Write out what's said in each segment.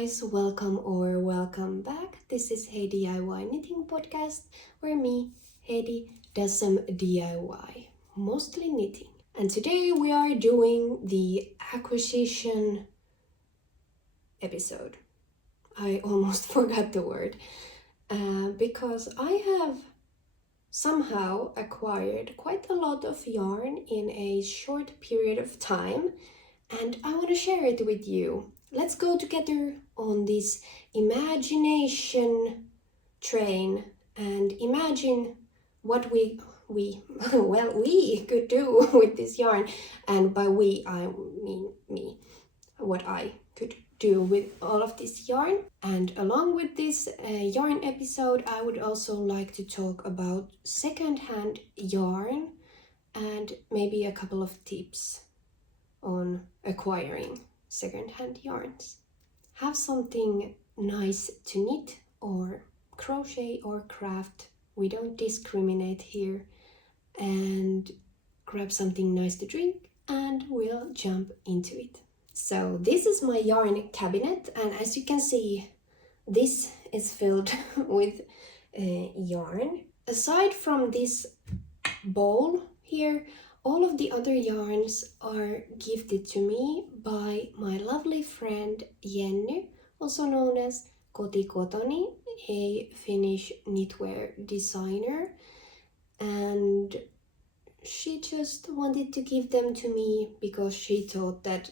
guys, welcome back. This is Hey DIY Knitting Podcast, where me, Heidi, does some DIY, mostly knitting. And today we are doing the acquisition episode. I almost forgot the word, because I have somehow acquired quite a lot of yarn in a short period of time, and I want to share it with you. Let's go together on this imagination train and imagine what we could do with this yarn. And by we, I mean me. What I could do with all of this yarn. And along with this yarn episode, I would also like to talk about secondhand yarn and maybe a couple of tips on acquiring secondhand yarns. Have something nice to knit or crochet or craft. We don't discriminate here. And grab something nice to drink and we'll jump into it. So this is my yarn cabinet, and as you can see, this is filled with yarn. Aside from this bowl here, all of the other yarns are gifted to me by my lovely friend Jenny, also known as Kotikotoni, a Finnish knitwear designer. And she just wanted to give them to me because she thought that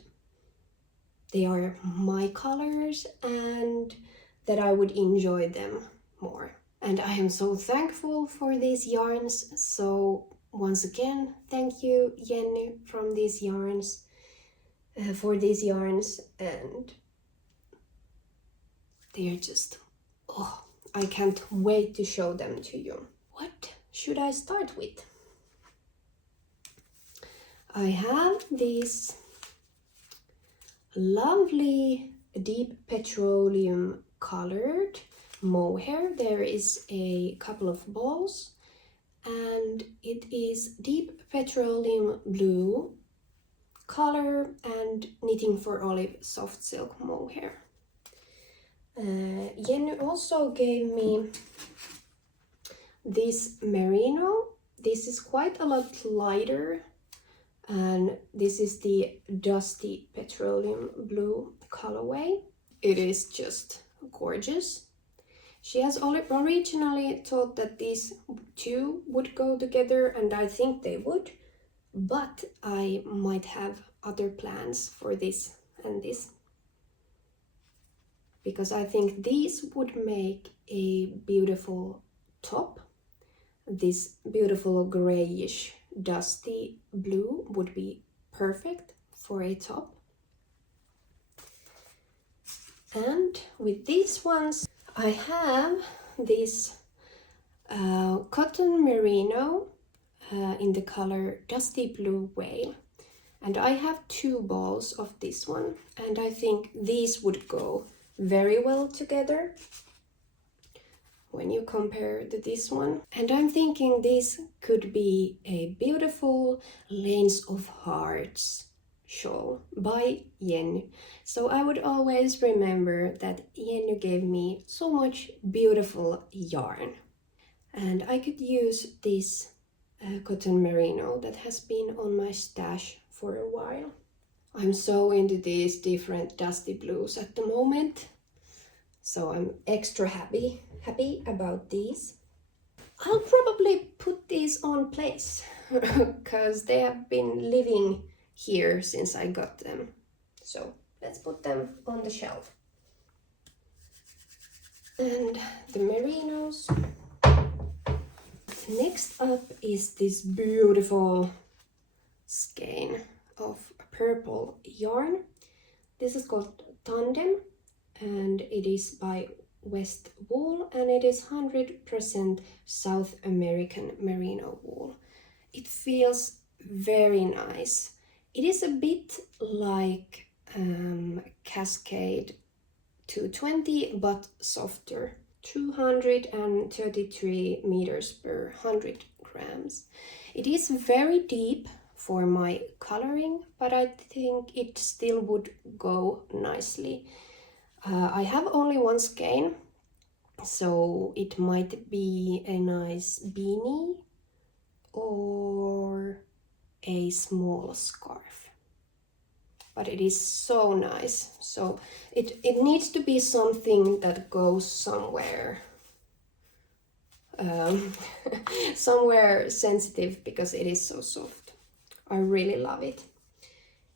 they are my colors and that I would enjoy them more. And I am so thankful for these yarns, so once again, thank you, Jenny, from these yarns, for these yarns, and they are just, I can't wait to show them to you. What should I start with? I have this lovely deep petroleum colored mohair. There is a couple of balls, and it is deep petroleum blue color and knitting for olive soft silk mohair. Jenny also gave me this merino. This is quite a lot lighter, and this is the dusty petroleum blue colorway. It is just gorgeous. She has originally thought that these two would go together, and I think they would, but I might have other plans for this and this, because I think these would make a beautiful top. This beautiful grayish dusty blue would be perfect for a top. And with these ones, I have this cotton merino in the color dusty blue whale, and I have two balls of this one, and I think these would go very well together when you compare to this one. And I'm thinking this could be a beautiful Lanes of Hearts shawl by Jenny. So I would always remember that Jenny gave me so much beautiful yarn, and I could use this cotton merino that has been on my stash for a while. I'm so into these different dusty blues at the moment, so I'm extra happy about these. I'll probably put these on place because they have been living here since I got them. So let's put them on the shelf. And the merinos. Next up is this beautiful skein of purple yarn. This is called Tandem, and it is by West Wool, and it is 100% South American merino wool. It feels very nice. It is a bit like Cascade 220, but softer. 233 meters per 100 grams. It is very deep for my coloring, but I think it still would go nicely. I have only one skein, so it might be a nice beanie or a small scarf. But it is so nice. So it needs to be something that goes somewhere. Somewhere sensitive, because it is so soft. I really love it.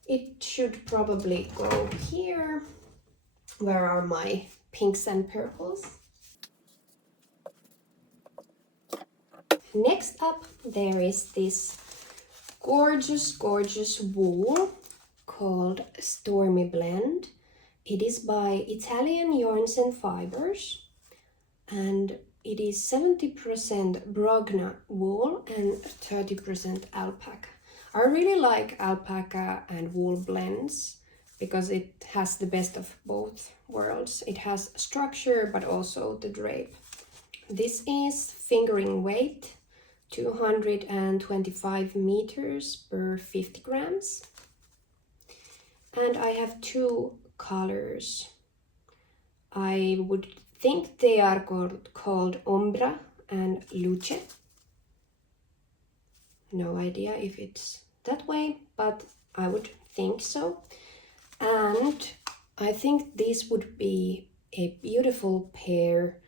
It should probably go here. Where are my pinks and purples? Next up, there is this gorgeous wool called Stormy Blend. It is by Italian Yarns and Fibers, and it is 70% Brogna wool and 30% alpaca. I really like alpaca and wool blends because it has the best of both worlds. It has structure but also the drape. This is fingering weight, 225 meters per 50 grams. And I have two colors. I would think they are called Ombra and Luce. No idea if it's that way, but I would think so. And I think this would be a beautiful pair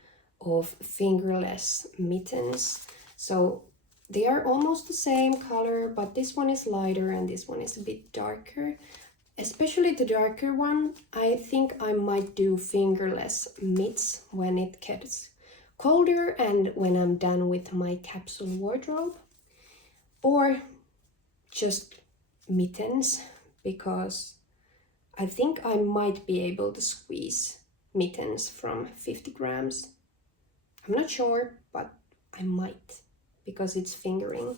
of fingerless mittens. So they are almost the same color, but this one is lighter and this one is a bit darker. Especially the darker one, I think I might do fingerless mitts when it gets colder and when I'm done with my capsule wardrobe. Or just mittens, because I think I might be able to squeeze mittens from 50 grams. I'm not sure, but I might, because it's fingering.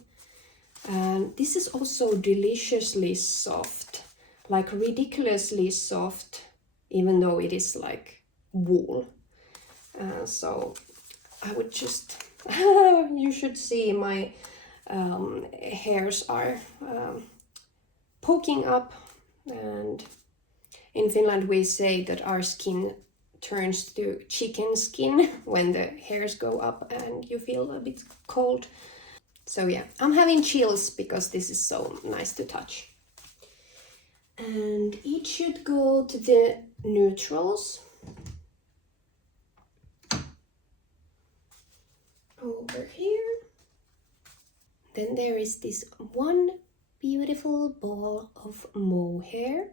And this is also deliciously soft. Like ridiculously soft, even though it is like wool. So I would just, you should see my hairs are poking up, and in Finland we say that our skin turns to chicken skin when the hairs go up and you feel a bit cold. So yeah, I'm having chills because this is so nice to touch. And it should go to the neutrals. Over here. Then there is this one beautiful ball of mohair.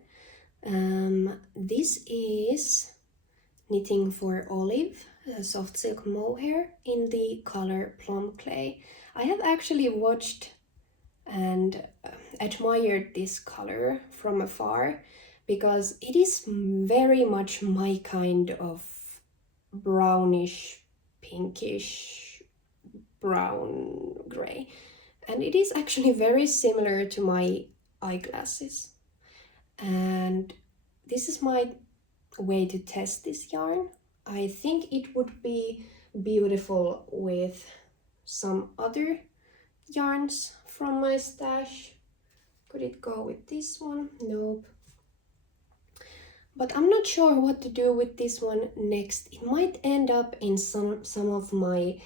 This is Knitting for Olive, soft silk mohair in the color Plum Clay. I have actually watched and admired this color from afar because it is very much my kind of brownish, pinkish, brown gray. And it is actually very similar to my eyeglasses. And this is my way to test this yarn. I think it would be beautiful with some other yarns from my stash. Could it go with this one? Nope. But I'm not sure what to do with this one next. It might end up in some of my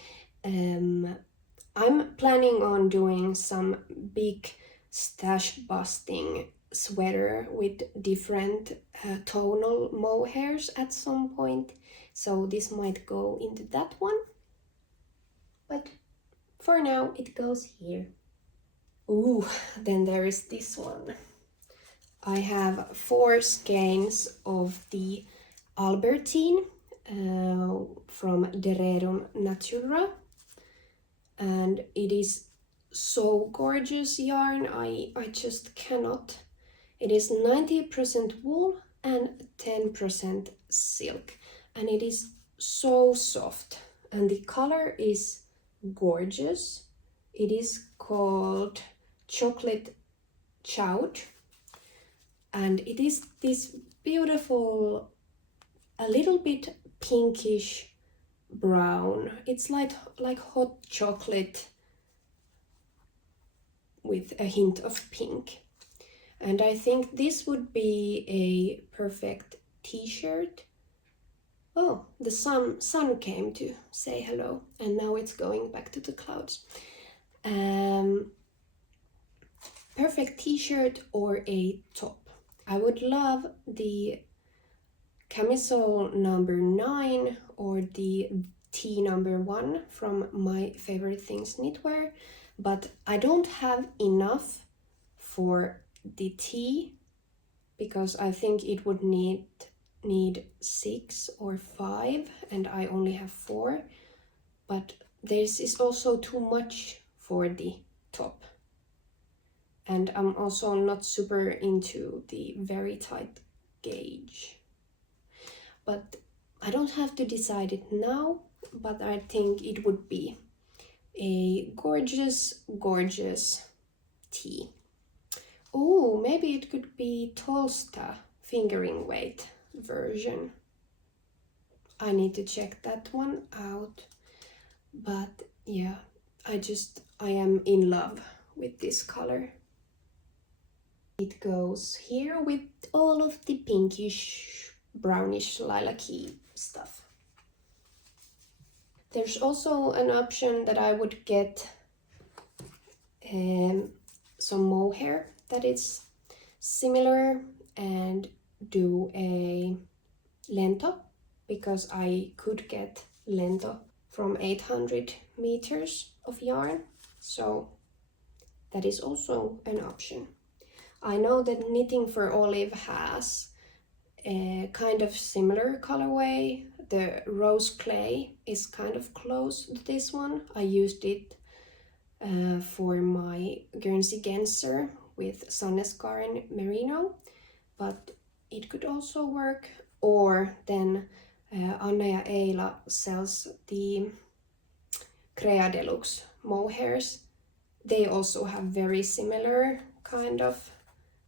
I'm planning on doing some big stash busting sweater with different tonal mohairs at some point. So this might go into that one. But for now, it goes here. Ooh, then there is this one. I have 4 skeins of the Albertine from Dererum Natura. And it is so gorgeous yarn, I just cannot. It is 90% wool and 10% silk. And it is so soft. And the color is gorgeous. It is called Chocolate Chout, and it is this beautiful, a little bit pinkish brown. It's like hot chocolate with a hint of pink. And I think this would be a perfect t-shirt Oh, the sun came to say hello, and now it's going back to the clouds. Perfect t-shirt or a top. I would love the Camisole number 9 or the T number 1 from My Favorite Things Knitwear, but I don't have enough for the T because I think it would need 6 or 5 and I only have 4, but this is also too much for the top. And I'm also not super into the very tight gauge. But I don't have to decide it now, but I think it would be a gorgeous, gorgeous tee. Oh, maybe it could be Tolsta fingering weight version. I need to check that one out. But yeah, I am in love with this color. It goes here with all of the pinkish, brownish, lilac-y stuff. There's also an option that I would get some mohair that is similar and do a Lento, because I could get Lento from 800 meters of yarn, so that is also an option. I know that Knitting for Olive has a kind of similar colorway. The rose clay is kind of close to this one. I used it for my Guernsey Genser with Sanneskaren Merino, but it could also work. Or then Anna ja Eila sells the Krea deluxe mohairs. They also have very similar kind of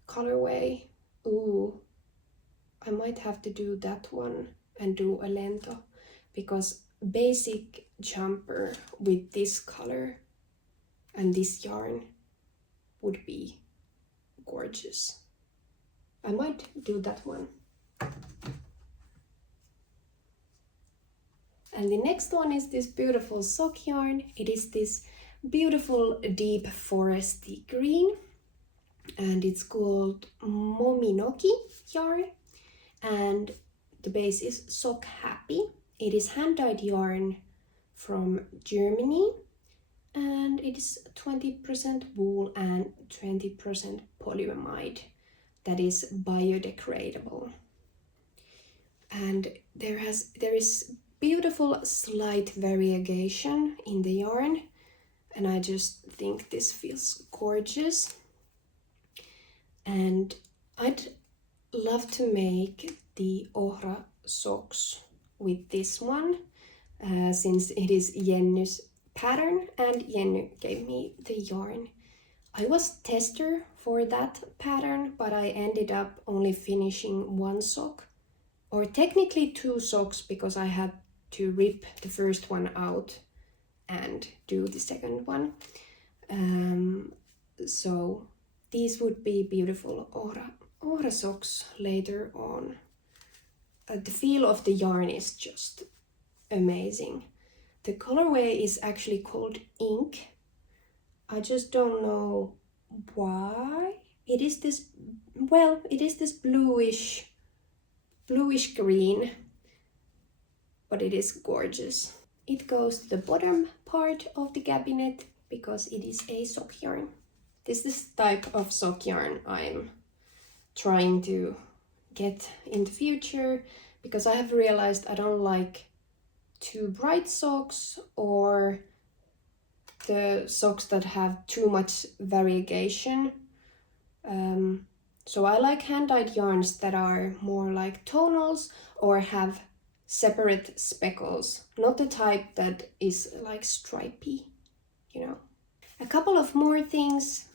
colorway. Ooh, I might have to do that one and do a Lento, because basic jumper with this color and this yarn would be gorgeous. I might do that one. And the next one is this beautiful sock yarn. It is this beautiful deep foresty green, and it's called Mominoki yarn, and the base is Sock Happy. It is hand-dyed yarn from Germany, and it is 20% wool and 20% polyamide that is biodegradable. And there is beautiful slight variegation in the yarn, and I just think this feels gorgeous. And I'd love to make the Ohra socks with this one, since it is Jenny's pattern and Jenny gave me the yarn. I was tester for that pattern, but I ended up only finishing one sock, or technically 2 socks, because I had to rip the first one out and do the second one. So these would be beautiful Ohra socks later on. The feel of the yarn is just amazing. The colorway is actually called Ink. I just don't know why. It is this bluish green, but it is gorgeous. It goes to the bottom part of the cabinet because it is a sock yarn. This is the type of sock yarn I'm trying to get in the future, because I have realized I don't like too bright socks or the socks that have too much variegation. So I like hand-dyed yarns that are more like tonals or have separate speckles, not the type that is like stripy, you know. A couple of more things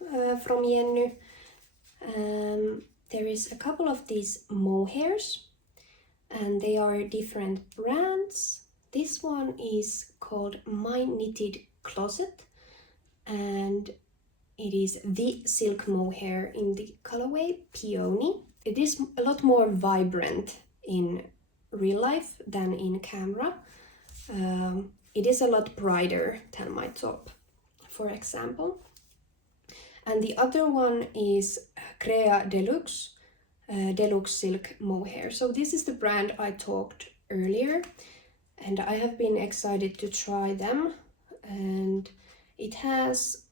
from Jenny. There is a couple of these mohairs, and they are different brands. This one is called My Knitted Closet, and it is the silk mohair in the colorway Peony. It is a lot more vibrant in real life than in camera. It is a lot brighter than my top, for example. And the other one is Krea Deluxe, Deluxe Silk Mohair. So this is the brand I talked earlier, and I have been excited to try them. And it has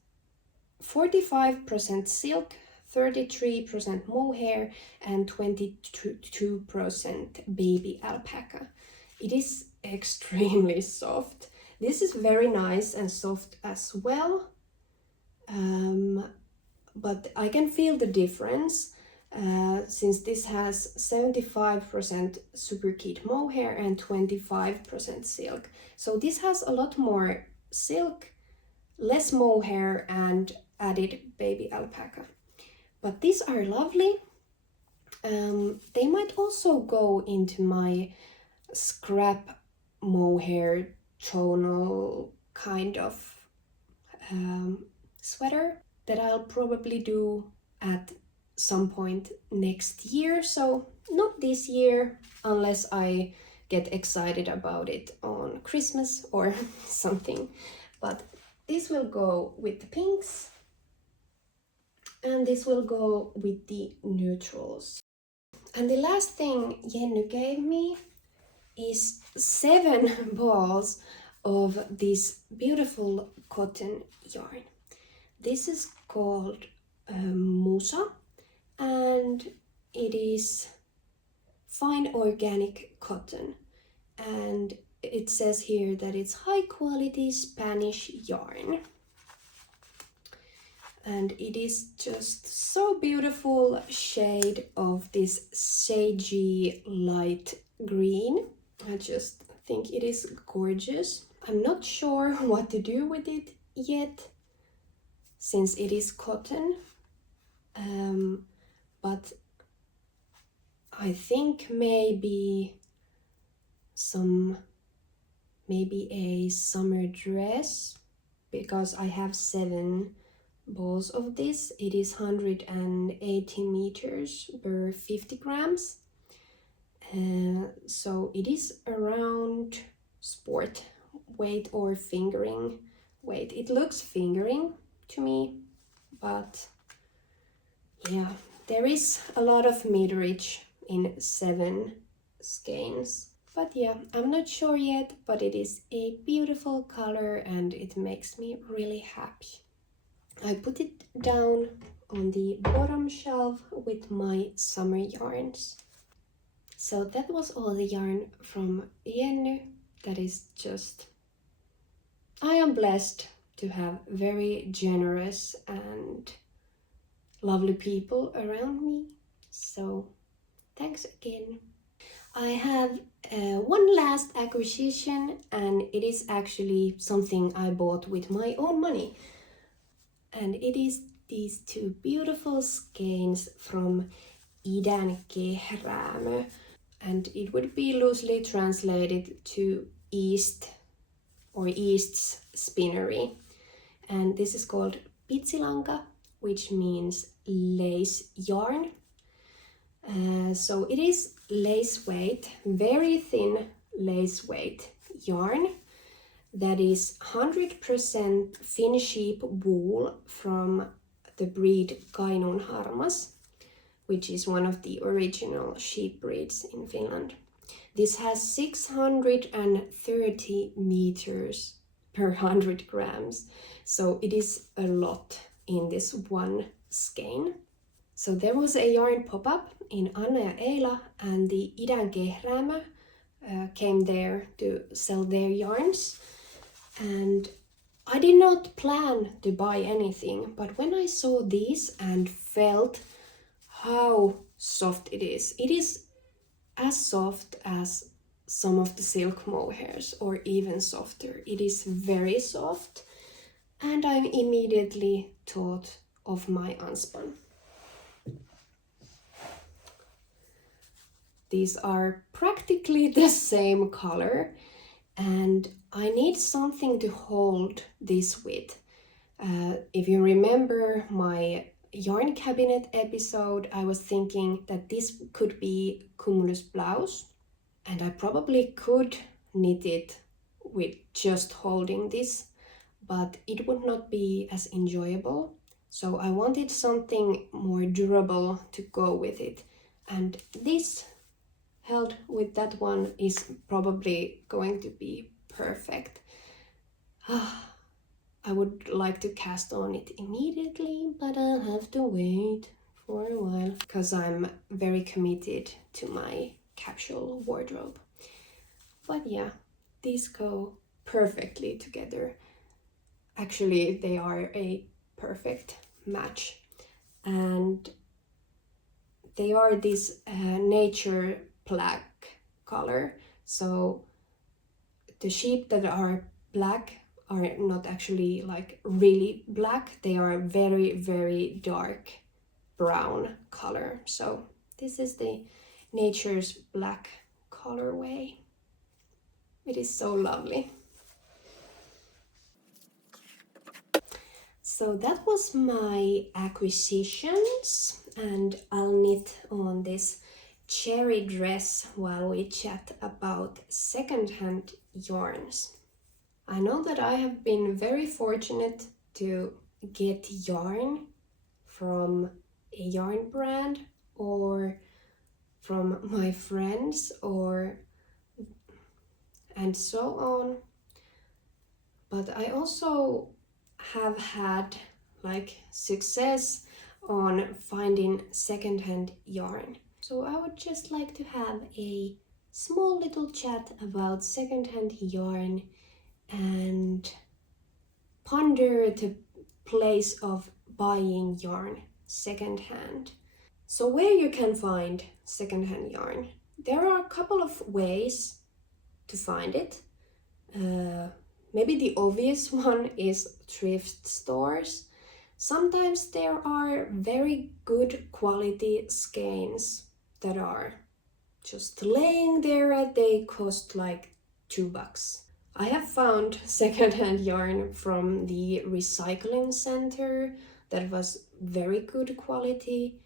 45% silk, 33% mohair, and 22% baby alpaca. It is extremely soft. This is very nice and soft as well, but I can feel the difference since this has 75% superkid mohair and 25% silk. So this has a lot more silk, less mohair, and added baby alpaca. But these are lovely. They might also go into my scrap mohair tonal kind of sweater that I'll probably do at some point next year. So not this year, unless I get excited about it on Christmas or something. But this will go with the pinks, and this will go with the neutrals. And the last thing Jenny gave me is 7 balls of this beautiful cotton yarn. This is called Musa, and it is fine organic cotton. And it says here that it's high quality Spanish yarn. And it is just so beautiful shade of this sagey light green. I just think it is gorgeous. I'm not sure what to do with it yet, since it is cotton, but I think maybe a summer dress, because I have 7 balls of this. It is 180 meters per 50 grams. So it is around sport weight or fingering weight. It looks fingering to me, but yeah, there is a lot of meterage in 7 skeins. But yeah, I'm not sure yet, but it is a beautiful color and it makes me really happy. I put it down on the bottom shelf with my summer yarns. So that was all the yarn from Jenny. That is just... I am blessed to have very generous and lovely people around me. So thanks again. I have one last acquisition, and it is actually something I bought with my own money. And it is these 2 beautiful skeins from Idän kehräämö. And it would be loosely translated to East or East's spinnery. And this is called pitsilanka, which means lace yarn. So it is lace weight, very thin lace weight yarn that is 100% Finn sheep wool from the breed Kainuun-harmas, which is one of the original sheep breeds in Finland. This has 630 meters per 100 grams, so it is a lot in this one skein. So there was a yarn pop-up in Anna ja Eila, and the Idän kehräämö came there to sell their yarns. And I did not plan to buy anything, but when I saw these and felt how soft it is as soft as some of the silk mohairs, or even softer. It is very soft, and I immediately thought of my unspun. These are practically the same color, and I need something to hold this with. If you remember my yarn cabinet episode, I was thinking that this could be Cumulus blouse, and I probably could knit it with just holding this, but it would not be as enjoyable. So I wanted something more durable to go with it, and this held with that one is probably going to be perfect. I would like to cast on it immediately, but I'll have to wait for a while because I'm very committed to my capsule wardrobe. But yeah, these go perfectly together. Actually, they are a perfect match, and they are this nature black color. So the sheep that are black are not actually like really black, they are very, very dark brown color. So this is the nature's black colorway. It is so lovely. So that was my acquisitions, and I'll knit on this cherry dress while we chat about secondhand yarns. I know that I have been very fortunate to get yarn from a yarn brand or from my friends and so on. But I also have had like success on finding secondhand yarn. So I would just like to have a small little chat about secondhand yarn and ponder the place of buying yarn secondhand. So where you can find secondhand yarn, there are a couple of ways to find it. Maybe the obvious one is thrift stores. Sometimes there are very good quality skeins that are just laying there and they cost like $2. I have found secondhand yarn from the recycling center that was very good quality,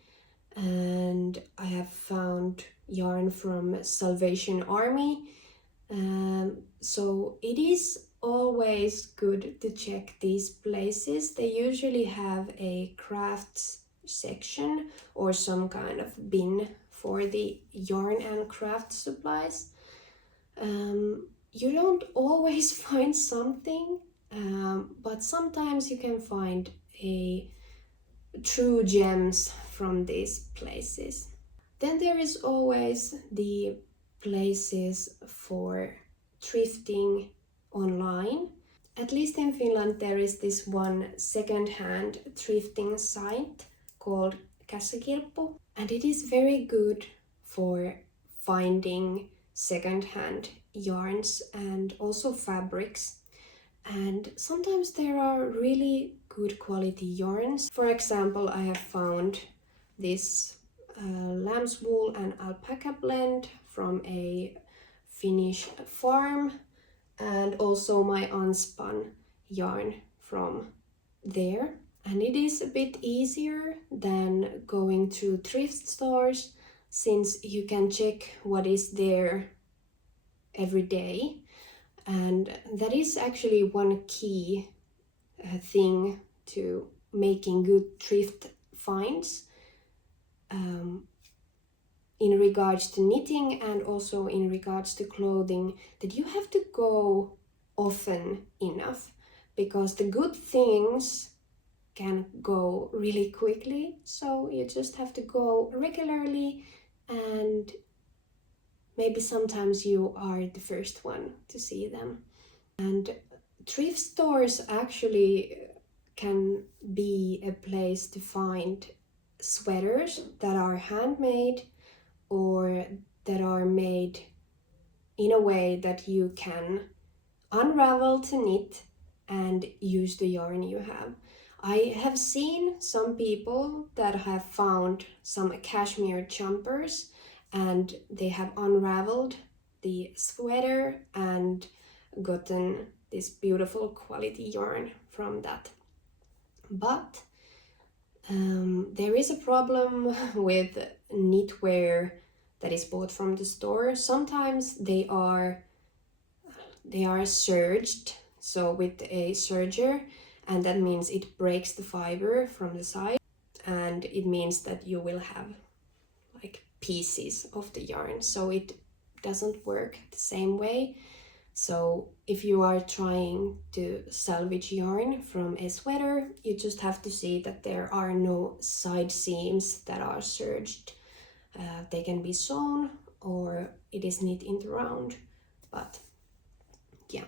and I have found yarn from Salvation Army. So it is always good to check these places. They usually have a crafts section or some kind of bin for the yarn and craft supplies. You don't always find something, but sometimes you can find a true gems from these places. Then there is always the places for thrifting online. At least in Finland there is this one second-hand thrifting site called Kässäkirppu, and it is very good for finding second-hand yarns and also fabrics. And sometimes there are really good quality yarns. For example, I have found this lamb's wool and alpaca blend from a Finnish farm, and also my unspun yarn from there. And it is a bit easier than going to thrift stores, since you can check what is there every day. And that is actually one key thing to making good thrift finds in regards to knitting and also in regards to clothing, that you have to go often enough, because the good things can go really quickly. So you just have to go regularly, and maybe sometimes you are the first one to see them. And thrift stores actually can be a place to find sweaters that are handmade or that are made in a way that you can unravel to knit and use the yarn you have. I have seen some people that have found some cashmere jumpers and they have unraveled the sweater and gotten this beautiful quality yarn from that. But there is a problem with knitwear that is bought from the store. Sometimes they are serged, so with a serger, and that means it breaks the fiber from the side, and it means that you will have like pieces of the yarn, so it doesn't work the same way. So if you are trying to salvage yarn from a sweater, you just have to see that there are no side seams that are serged. They can be sewn or it is knit in the round, but yeah.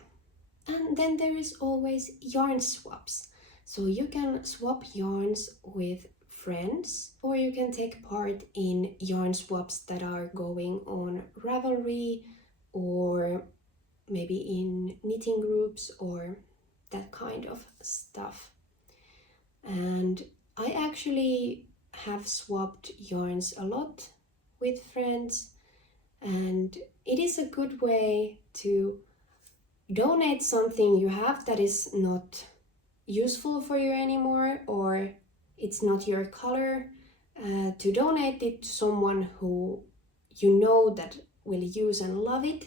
And then there is always yarn swaps. So you can swap yarns with friends, or you can take part in yarn swaps that are going on Ravelry, or maybe in knitting groups or that kind of stuff. And I actually have swapped yarns a lot with friends, and it is a good way to donate something you have that is not useful for you anymore, or it's not your color, to donate it to someone who you know that will use and love it,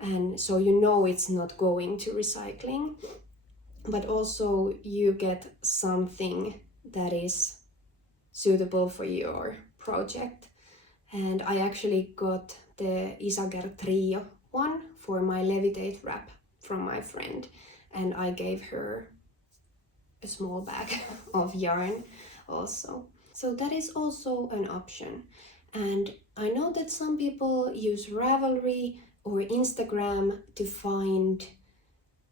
and so you know it's not going to recycling, but also you get something that is suitable for your project. And I actually got the Isager Trio one for my Levitate wrap from my friend, and I gave her a small bag of yarn also. So that is also an option. And I know that some people use Ravelry or Instagram to find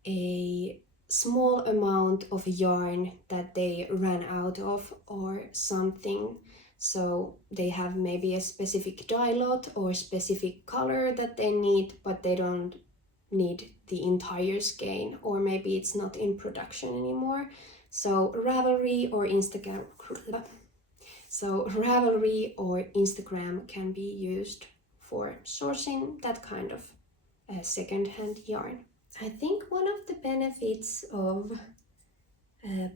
a small amount of yarn that they ran out of or something. So they have maybe a specific dye lot or specific color that they need, but they don't need the entire skein, or maybe it's not in production anymore. So Ravelry or Instagram can be used for sourcing that kind of second-hand yarn. I think one of the benefits of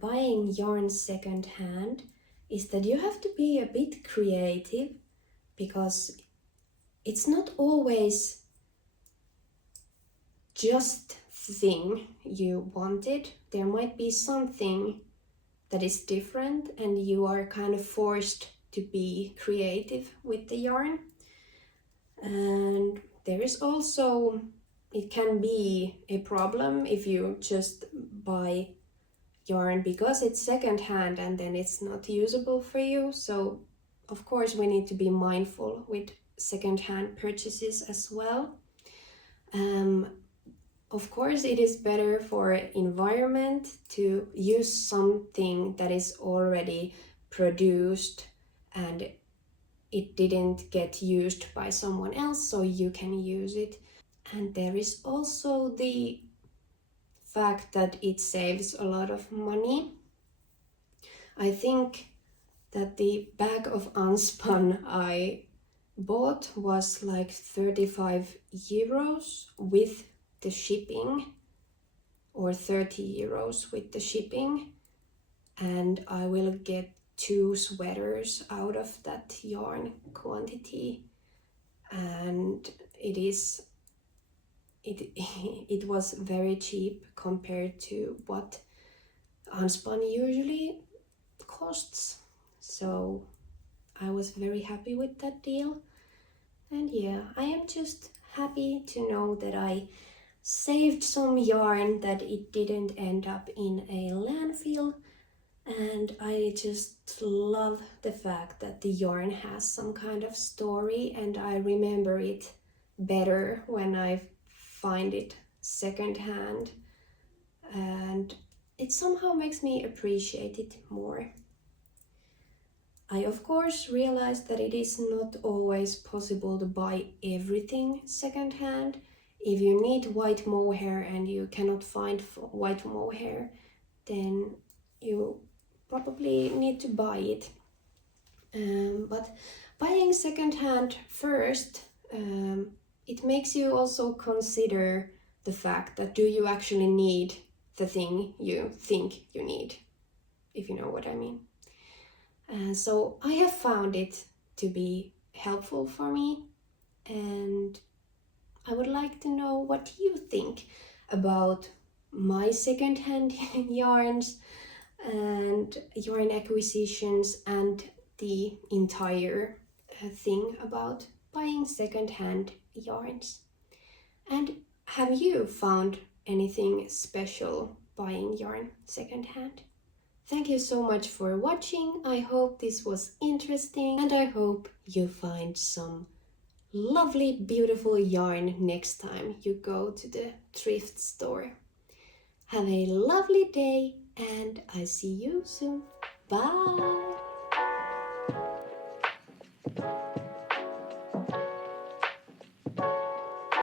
buying yarn second-hand is that you have to be a bit creative, because it's not always just the thing you wanted. There might be something that is different, and you are kind of forced to be creative with the yarn. And there is also, it can be a problem if you just buy yarn because it's second-hand and then it's not usable for you. So of course we need to be mindful with second-hand purchases as well. Of course it is better for environment to use something that is already produced and it didn't get used by someone else, so you can use it. And there is also the fact that it saves a lot of money. I think that the bag of unspun I bought was like 35 euros with the shipping, or 30 euros with the shipping, and I will get 2 sweaters out of that yarn quantity, and it was very cheap compared to what unspun usually costs. So I was very happy with that deal. And yeah, I am just happy to know that I saved some yarn, that it didn't end up in a landfill. And I just love the fact that the yarn has some kind of story, and I remember it better when I find it secondhand, and it somehow makes me appreciate it more. I of course realized that it is not always possible to buy everything secondhand. If you need white mohair and you cannot find white mohair, then you probably need to buy it. But buying secondhand first, it makes you also consider the fact that do you actually need the thing you think you need, if you know what I mean. So I have found it to be helpful for me, and I would like to know what you think about my secondhand yarns and yarn acquisitions and the entire thing about buying secondhand yarns. And have you found anything special buying yarn secondhand? Thank you so much for watching. I hope this was interesting, and I hope you find some lovely, beautiful yarn next time you go to the thrift store. Have a lovely day, and I see you soon. Bye!